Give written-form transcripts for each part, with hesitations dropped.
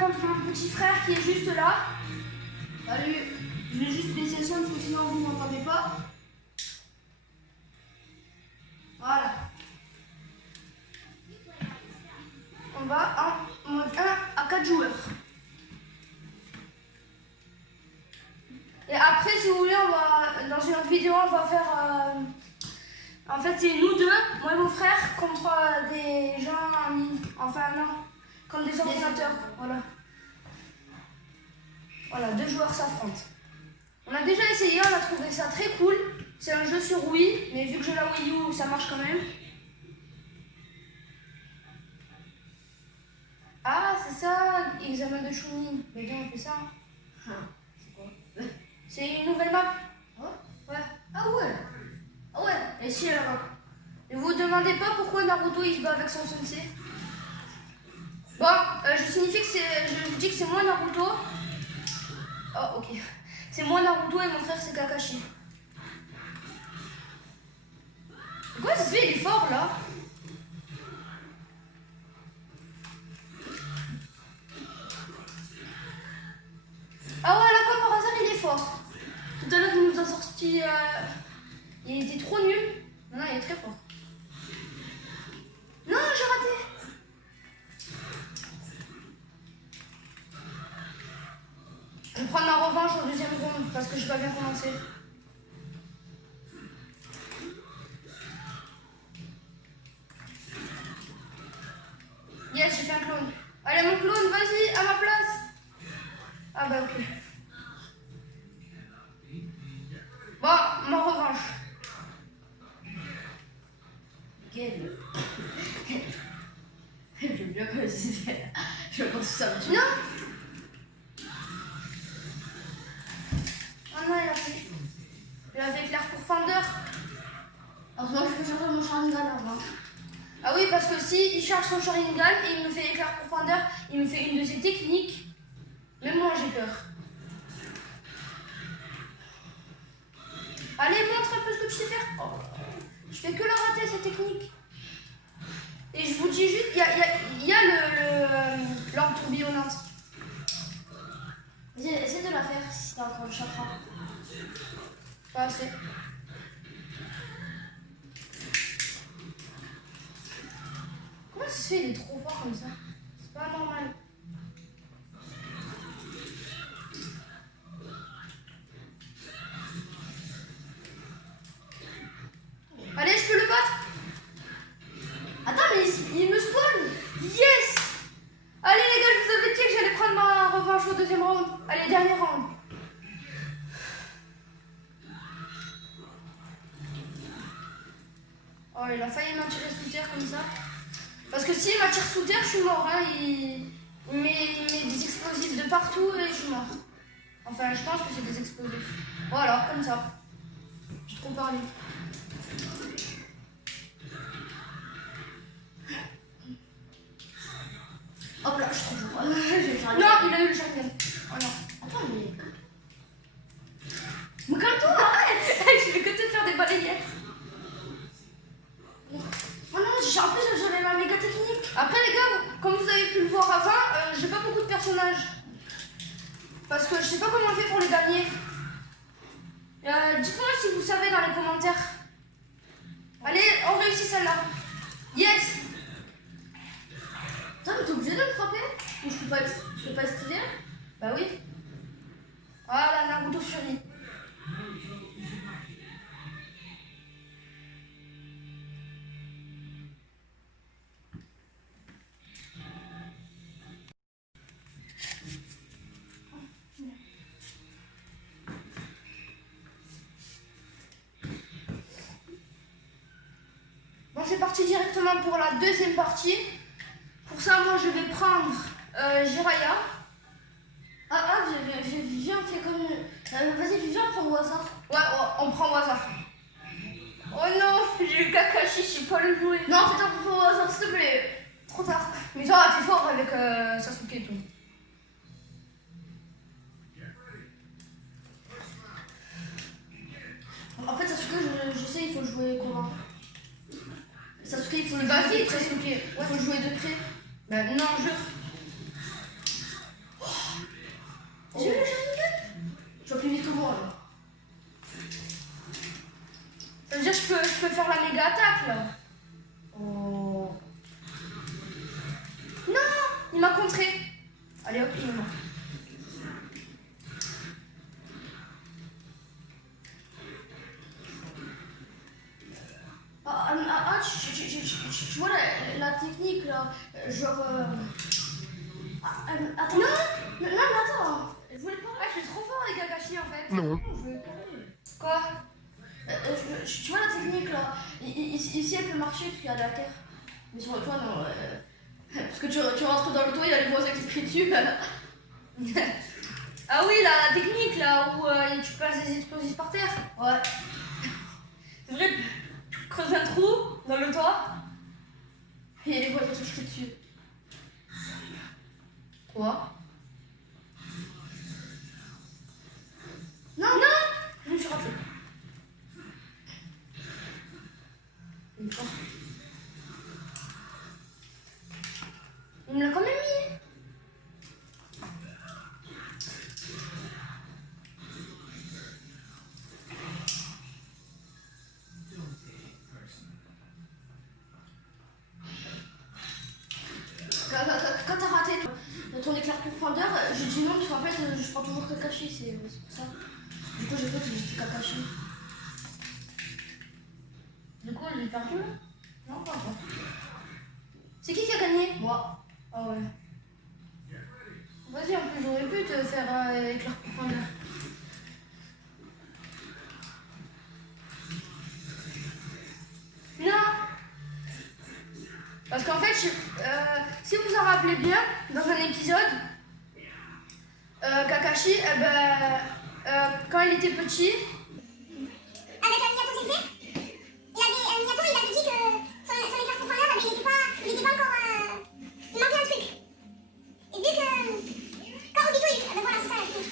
contre mon petit frère qui est juste là. Salut, je vais juste baisser le son parce que sinon vous m'entendez pas. Voilà. On va en mode 1 à 4 joueurs. Et après, si vous voulez, on va, dans une autre vidéo, on va faire... en fait, c'est nous deux, moi et mon frère, contre des gens en ligne. Enfin, non, contre des ordinateurs. Voilà. Voilà, 2 joueurs s'affrontent. On a déjà essayé, on a trouvé ça très cool. C'est un jeu sur Wii, mais vu que j'ai la Wii U, ça marche quand même. Ah, c'est ça, examen de Chunin. Mais bien, on fait ça. C'est quoi? C'est une nouvelle map. Ouais. Ouais. Ah ouais. Ah ouais. Et si alors? Et vous demandez pas pourquoi Naruto il se bat avec son sensei. Bon, je dis que c'est moi Naruto. Oh, ok. C'est moi Naruto et mon frère c'est Kakashi. Pourquoi ça se fait, il est fort là? Ah ouais, là comme par hasard il est fort. Tout à l'heure il nous a sorti... il était trop nul. Maintenant il est très fort. Non, j'ai raté. Je vais prendre ma revanche au deuxième round parce que je n'ai pas bien commencé. Yes, j'ai fait un clone. Allez mon clone, vas-y, à ma place. Ah bah ok. Bon, ma revanche. Quel? J'aime bien quand c'est. Je vais pas tout ça. Non. Ah non, il a fait éclair pour Fender. Alors moi je peux changer mon Sharingan avant. Ah oui, parce que si il charge son Sharingan et il me fait éclair pour Fender, il me fait une de ses techniques. Même moi j'ai peur. Allez, montre un peu ce que tu sais faire. Oh. Je fais que la rater cette technique. Et je vous dis juste, il y a l'orbe tourbillonnante. Vas-y, essaie de la faire si t'as encore le chakra. Pas assez. Comment ça se fait, il est trop fort comme ça? C'est pas normal. Allez, je peux le battre? Attends, mais il me spawn. Yes. Allez les gars, je vous avais dit que j'allais prendre ma revanche au deuxième round. Allez, dernier round. Oh, il a failli m'attirer sous terre comme ça. Parce que s'il m'attire sous terre, je suis mort. Hein. Il met des explosifs de partout et je suis mort. Enfin, je pense que c'est des explosifs. Voilà, comme ça. J'ai trop parlé. Hop là, je suis trop fort. Non, il a eu le Sharingan. Oh non. Attends, mais. Mais comme toi, arrête. Je vais que te faire des balayettes. Oh non, en plus j'avais ma méga technique. Après les gars, comme vous avez pu le voir avant, j'ai pas beaucoup de personnages. Parce que je sais pas comment on fait pour les gagner. Dites-moi si vous savez dans les commentaires. Allez, on réussit celle-là. Yes. Attends, mais t'es obligé de me frapper? Ou je peux pas esquiver? Bah oui. Voilà, Naruto Fury. Bon, c'est parti directement pour la deuxième partie. Pour ça, moi, je vais prendre Jiraiya. Viens, fais comme. Vas-y, viens, prends au hasard. Ouais, on prend au hasard. Oh non, j'ai le Kakashi, je sais pas le jouer. Non, fais un peu au hasard, s'il te plaît. Trop tard. Mais toi, t'es fort avec Sasuke et tout. En fait, Sasuke, je sais, il faut jouer comment? Sasuke, il faut le Bah jouer vite, de près. Sasuke. Il faut le jouer de près. Bah non, jure. J'ai vu le Sharingan. Je vois plus vite que moi là. Ça veut dire que je peux faire la méga attaque là. Oh. Non, il m'a contré. Allez hop, il est mort. Tu vois la technique là, genre. Attends. Non, mais attends. Je voulais pas. Ah, je suis trop fort avec Kakashi en fait. Non. Je voulais parler. Quoi? Tu vois la technique là, ici elle peut marcher parce qu'il y a de la terre. Mais sur le toit non. Parce que tu rentres dans le toit, il y a les voisins qui te crient dessus. Ah oui, la technique là où tu places des explosifs par terre. Ouais. C'est vrai, tu creuses un trou dans le toit. Et il y a les voisins qui te crient dessus. Quoi? Non, Je me suis rappelé. Une fois. Il me l'a quand même mis. Quand t'as raté ton éclair profondeur, je dis non parce qu'en fait je prends toujours Kakashi, c'est pour ça. Du coup j'ai fait que j'étais Kakashi. Du coup, j'ai perdu là? Non, pas encore. C'est qui a gagné? Moi. Ah ouais. Vas-y, en plus, j'aurais pu te faire éclair profondeur. Non! Parce qu'en fait, si vous en rappelez bien, dans un épisode, Kakashi, quand il était petit, Avec Minato Sensei, Minato il avait dit que son éclair profondeur, mais il était pas encore. Il manquait un truc. Et vu que. Quand Obito, voilà, c'est ça la technique.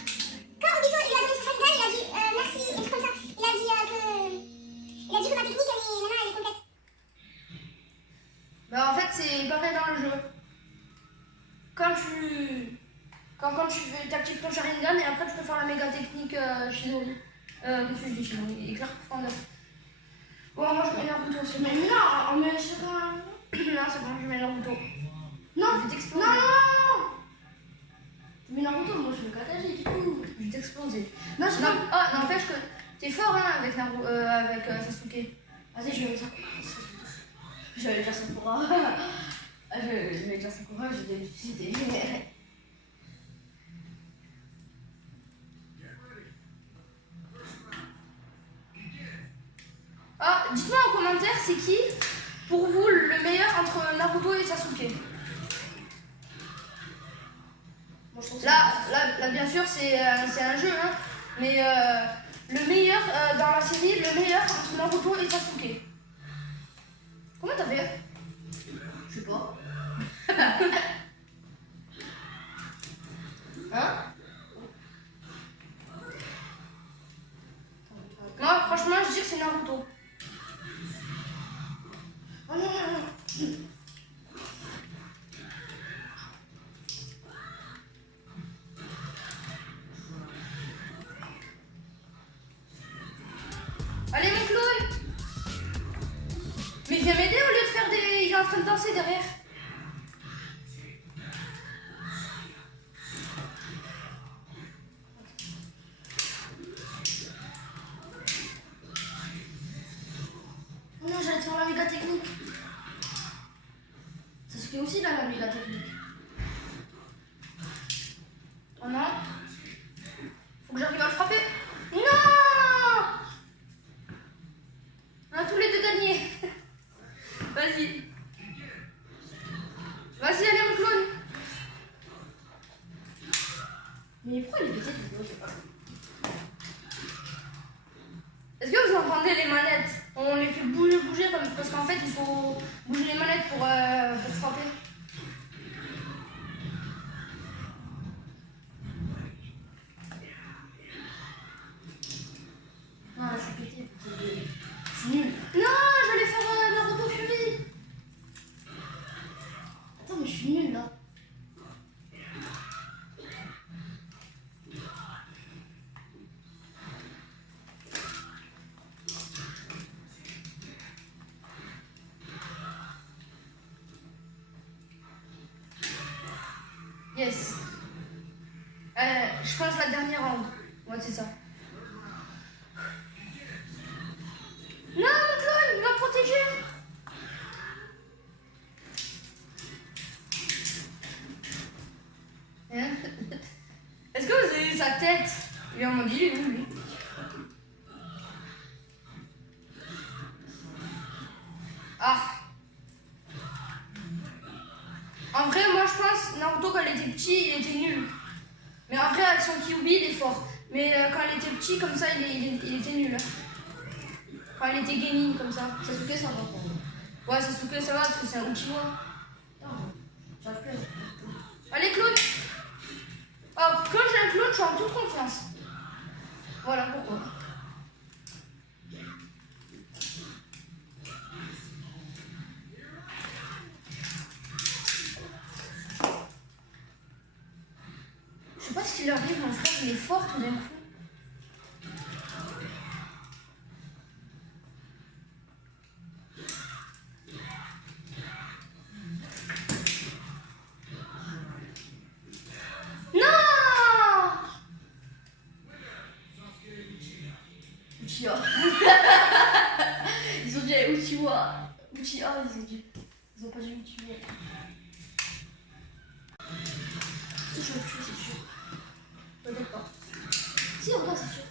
Quand Obito il lui a donné son Sharingan, il a dit merci, et tout comme ça. Il a dit que ma technique, elle est complète. bah en fait, c'est pareil dans le jeu. Quand tu t'actives ton Sharingan et après tu peux faire la méga technique Shidori. Qu'est-ce que je dis Shidori? Éclair profondeur. Bon, moi je mets Naruto aussi. Mais non, on met chacun. Non, c'est bon, je mets Naruto. Non, Je vais t'exploser. non. Mais Naruto, moi je veux Kakashi du coup. Je vais t'exploser. Non, je Non, ah, n'empêche que t'es fort hein, avec Sasuke. Vas-y, je vais mettre ça. Je vais aller dire Sakura. Je vais dire Sakura, j'ai des idées. Ah, dites-moi en commentaire, c'est qui, pour vous, le meilleur entre Naruto et Sasuke? Moi, je trouve Là, bien sûr, c'est un jeu, hein, mais le meilleur dans la série, le meilleur entre Naruto et Sasuke. Comment t'as fait? Je sais pas. Hein? Moi, franchement, je dis que c'est Naruto. Oh non, non, non. Allez, mon clown! Mais viens m'aider au lieu de faire des... Il est en train de danser derrière. Oh non, j'allais te faire la méga technique. Sasuke aussi, là, la méga technique. Oh non. Faut que j'arrive à le frapper. Non! On a tous les deux gagné. Vas-y. Vas-y, allez, mon clown. Mais pourquoi il est pété du coup, je sais pas. Est-ce que vous entendez les manettes? On les fait bouger parce qu'en fait, il faut bouger les manettes pour frapper. Non, là, je suis pété. Je suis nulle. Non, je vais faire Naruto Fury. Attends, mais je suis nulle là. Yes. Je pense la dernière round. Ouais, c'est ça. Non, mon clone, il va me protéger. Hein? Est-ce que vous avez vu sa tête? Lui, on m'a dit, il est où, lui? Ah. En vrai, moi, je pense, Naruto, quand il était petit, il était nul. Mais après, avec son Kyuubi, il est fort. Mais quand il était petit, comme ça, il était nul. Quand il était Genin, comme ça. Sasuke, ça va pour moi. Ouais, Sasuke, ça va, parce que c'est un Uchiwa. Non, j'arrive plus à... Allez, Claude. Oh, quand j'ai un Claude, je suis en toute confiance. Voilà pourquoi. Je sais pas ce qu'il arrive, mon frère, il est fort tout d'un coup. Uchiha. Ils ont dit Uchiwa. Uchiha, ils ont dit. Ils ont pas dit Uchiwa. Si, je vais le tuer, c'est sûr. Peut-être pas. Si, en vrai, c'est sûr.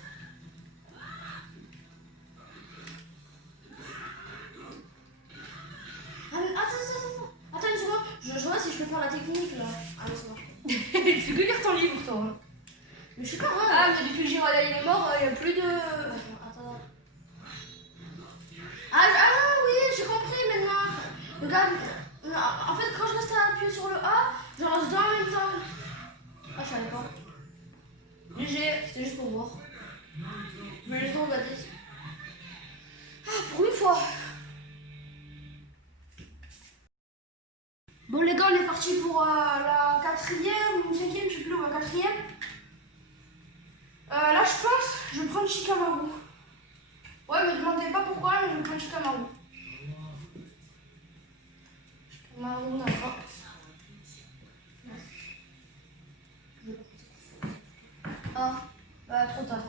Ah, mais attends. Attends une seconde. Je vois si je peux faire la technique là. Ah non, ça marche pas. Tu peux lire ton livre, toi. Mais je suis pas grave. Ah, mais depuis que Jiraiya il est mort, il n'y a plus de... Attends. Ah oui, j'ai compris maintenant. Regarde. En fait, quand je reste appuyé sur le A, je lance deux en même temps. Ah, je savais pas. C'était juste pour voir. Je vais juste regarder. Ah, pour une fois. Bon les gars, on est parti pour la quatrième ou cinquième, je sais plus, ou la quatrième. Là, je pense, je vais prendre Shikamaru. Ouais, me demandez pas pourquoi, mais je vais prendre Shikamaru. Shikamaru, d'accord. Ah, bah trop tard.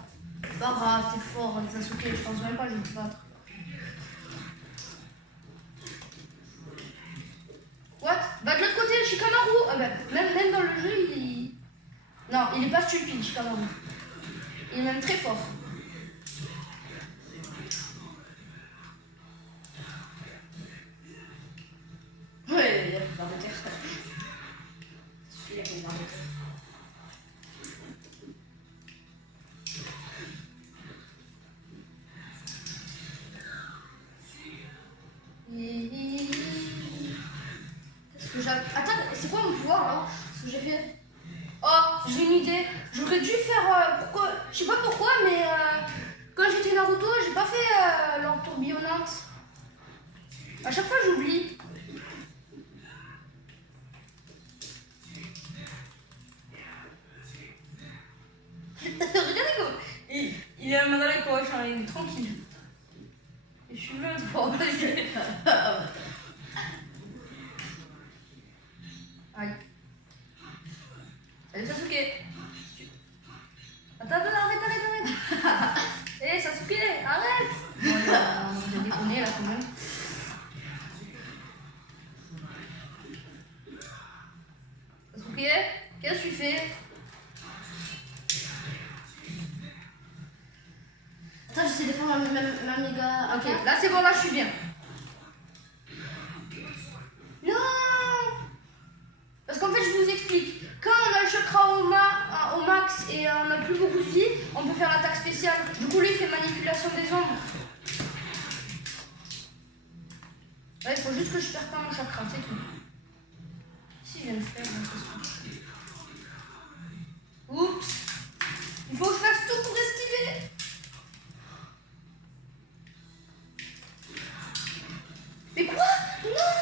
Pas grave, t'es fort, Sasuke, je pense même pas que je vais te battre. What? Bah de l'autre côté, Shikamaru. Ah bah, même dans le jeu, il... Non, il est pas stupide, Shikamaru. Il est même très fort. Ouais, il y a plus d'armes de terre. Il y a plus d'armes de terre. Qu'est-ce que j'ai... Attends, c'est quoi mon pouvoir là? Ce que j'ai fait? Oh, j'ai une idée. J'aurais dû faire... pourquoi... Je sais pas pourquoi, mais quand j'étais Naruto, j'ai pas fait l'ordre tourbillonnante. À chaque fois, j'oublie. Regardez quoi. Il a la main dans la poche, hein, il est tranquille. Et je suis l'autre fois. Aïe. Salut Sasuke. Attends, arrête. Eh Sasuke, arrête. Bon, j'ai déconné là quand même. Sasuke, qu'est-ce que tu fais? Attends, j'essaie de faire ma méga. Ok, là c'est bon, là je suis bien. Non. Parce qu'en fait, je vous explique. Quand on a le chakra au max et on n'a plus beaucoup de vie, on peut faire l'attaque spéciale. Du coup, lui, il fait manipulation des ombres. Ouais, il faut juste que je perde pas mon chakra, c'est tout. Si, je viens de faire, j'ai l'impression. Oups. Il faut que je fasse tout pour esquiver. Mais quoi? Non.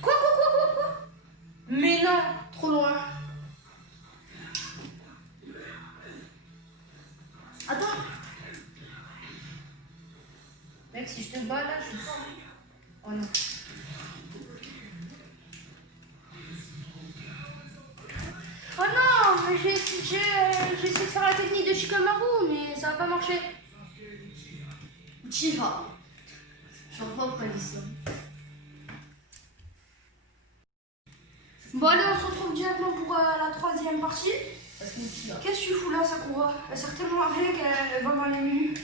Quoi? Mais non, trop loin. Attends. Mec, si je te bats là, je suis fort. Oh non. Oh non, mais j'ai essayé de faire la technique de Shikamaru, mais ça va pas marcher. Tu vas. J'en reprends ici. Bon allez, on se retrouve directement pour la troisième partie. Parce que tu vas. Qu'est-ce que tu fous là, Sakura? Elle sert tellement à rien qu'elle va dans les menus.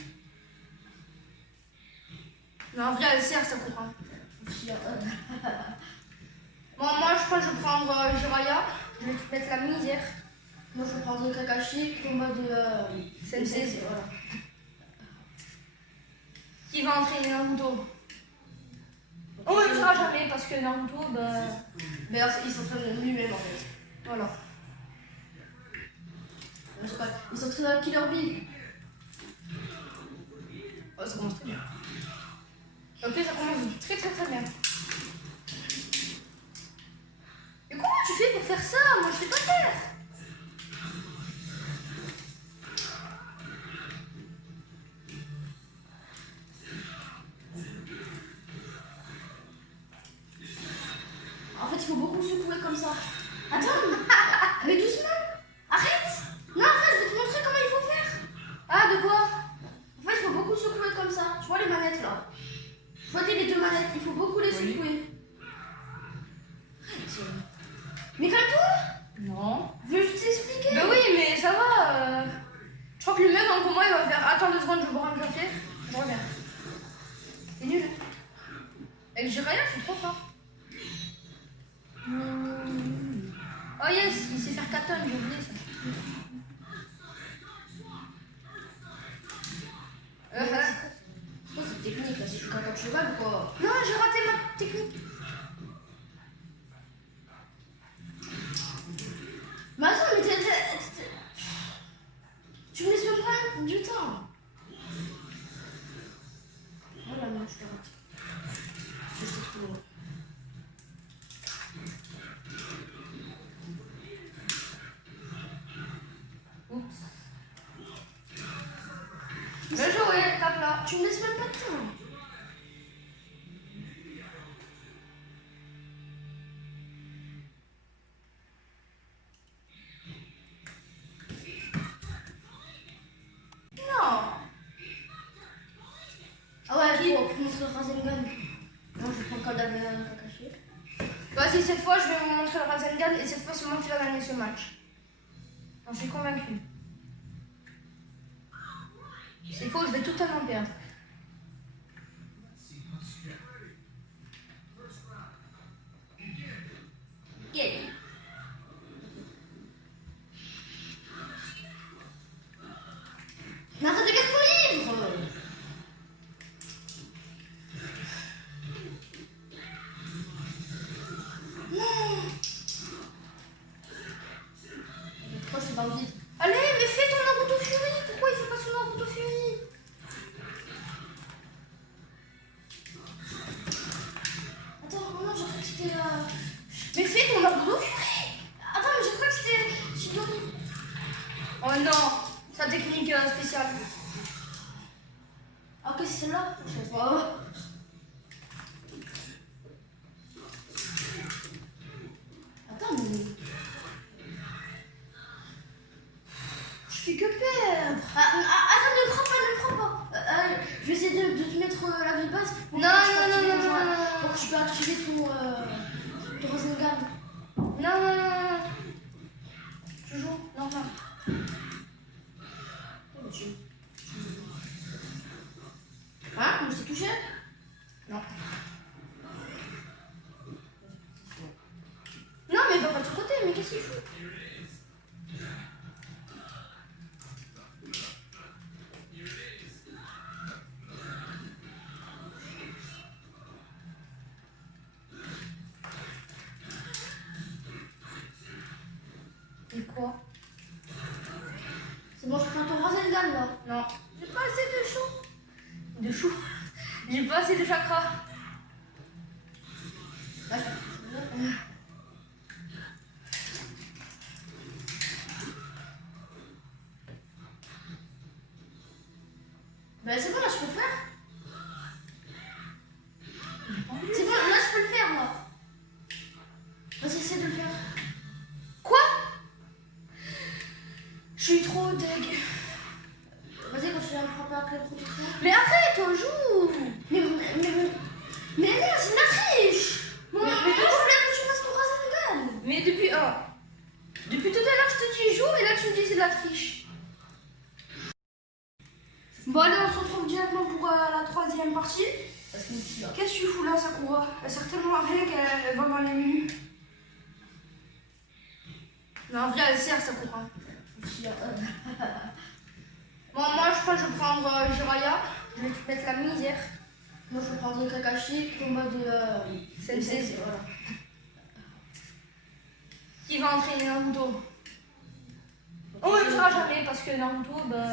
Non, en vrai, elle sert, Sakura. Bon, moi, je crois que je vais prendre Jiraya. Je vais te mettre la misère. Moi je prendrais Kakashi pour mode Sensei. voilà. Qui va entraîner Naruto. On ne le saura jamais parce que Naruto, bah. D'ailleurs il s'entraîne lui-même en fait. Voilà. Je sais pas, il s'entraîne à Killer Bee. Oh, ça commence très bien. Ok, ça commence très très très bien. Et comment tu fais pour faire ça? Moi, je sais pas faire. En fait il faut beaucoup secouer comme ça. Attends, mais doucement. Arrête. Non, arrête, je vais te montrer comment il faut faire. Ah, de quoi? En fait il faut beaucoup secouer comme ça. Tu vois les manettes là? Choisis les deux manettes, il faut beaucoup les secouer. Mais calme-toi. Non. Je veux juste t'expliquer. Bah oui, mais ça va. Je crois que le mec, en combat, il va faire. Attends 2 secondes, je bois un café. Je reviens. C'est nul. Avec Jiraya, je suis trop fort. Oh yes, il sait faire 4 tonnes, j'ai oublié ça. C'est quoi cette technique là? C'est du caca de cheval ou quoi? Non, j'ai raté ma technique. Mais attends, mais tu me laisses même pas du temps. Voilà, non, je t'arrête. Je sais trop. Oups. Bien joué, tape là. Tu me laisses même pas de temps. Non. Ah ouais, pour montrer le Rasengan. Non, je prends quand même Kakashi. Vas-y, cette fois, je vais vous montrer le Rasengan et cette fois, c'est moi qui va gagner ce match. J'en suis convaincu. C'est faux, je vais totalement perdre. Yeah. Mais arrête de lire ton livre. Non. Pourquoi je fais pas le vide? Allez, mais fais ton Naruto Fury. Pourquoi il fait pas son Naruto Fury? Attends, non, j'ai cru que c'était... Mais fais ton Naruto Fury. Attends, mais j'ai cru que c'était... Shidori. Oh non, sa technique spéciale. Ah, ok, c'est celle-là? Je sais pas. Attends, mais... Je fais que perdre. Attends, ne me prends pas, ne me prends pas. Je vais essayer de te mettre la vie basse pour Non, pour que tu peux activer ton Rasengan. Non. Toujours normal. Hein? On s'est touché? Non. Non, mais il va pas de ce côté, mais qu'est-ce qu'il fout? Et quoi? C'est bon, je prends ton Rasengan là. Non. J'ai pas assez de chou. De chou. J'ai pas assez de chakra. Là, je... Ben c'est bon, là, je peux faire. J'ai pas envie. suis trop deg. Vas-y, quand tu viens me frapper avec la protection. Mais arrête, on joue. Mais non, c'est de la triche. Moi, Mais je voulais que tu fasses ton Rasengan. Mais depuis tout à l'heure, je te dis joue et là tu me dis c'est de la triche. Bon allez, on se retrouve directement pour la troisième partie. Parce que je suis là. Qu'est-ce que tu fous là, Sakura? Elle sert tellement à rien qu'elle va dans les menus. Non, en vrai, elle sert, Sakura. Je suis là. Bon, moi, je crois que je vais prendre Jiraya. Je vais te mettre la misère. Moi, je prendrai Kakashi, combat de. Sensei. Voilà. Qui va entraîner Naruto. On ne le fera jamais parce que Naruto, bah.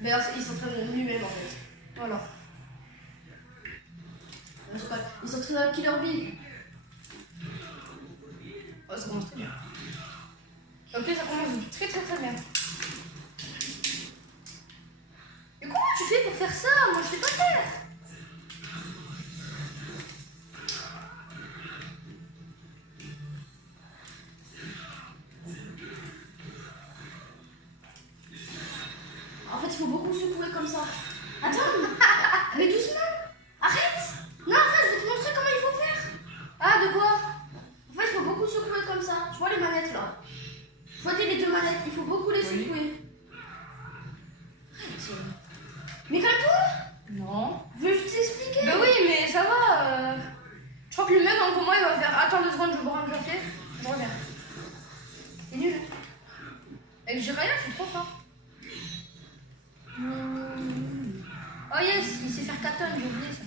D'ailleurs, il s'entraîne lui-même en fait. Voilà. Il s'entraîne avec Killer Bee. Oh, ça commence très bien. Ok, ça commence très très très bien. Et comment tu fais pour faire ça? Moi, je sais pas faire. En fait, il faut beaucoup secouer comme ça. Attends, mais doucement. Arrête. Non, arrête, je vais te montrer comment il faut faire. Ah, de quoi? En fait, il faut beaucoup secouer comme ça. Tu vois les manettes là? Tu vois les deux manettes, il faut beaucoup les secouer. Arrête. Mais calme-toi. Non. Veux que je t'explique? Bah oui, mais ça va. Je crois que le mec en commun, il va faire attends 2 secondes, je bois un café. Je reviens. C'est nul. Avec Jiraya, je suis trop fort. Oh yes, il sait faire Katon, j'ai oublié ça.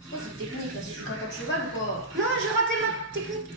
C'est quoi cette technique là? C'est je suis quand cheval ou quoi? Non, j'ai raté ma technique.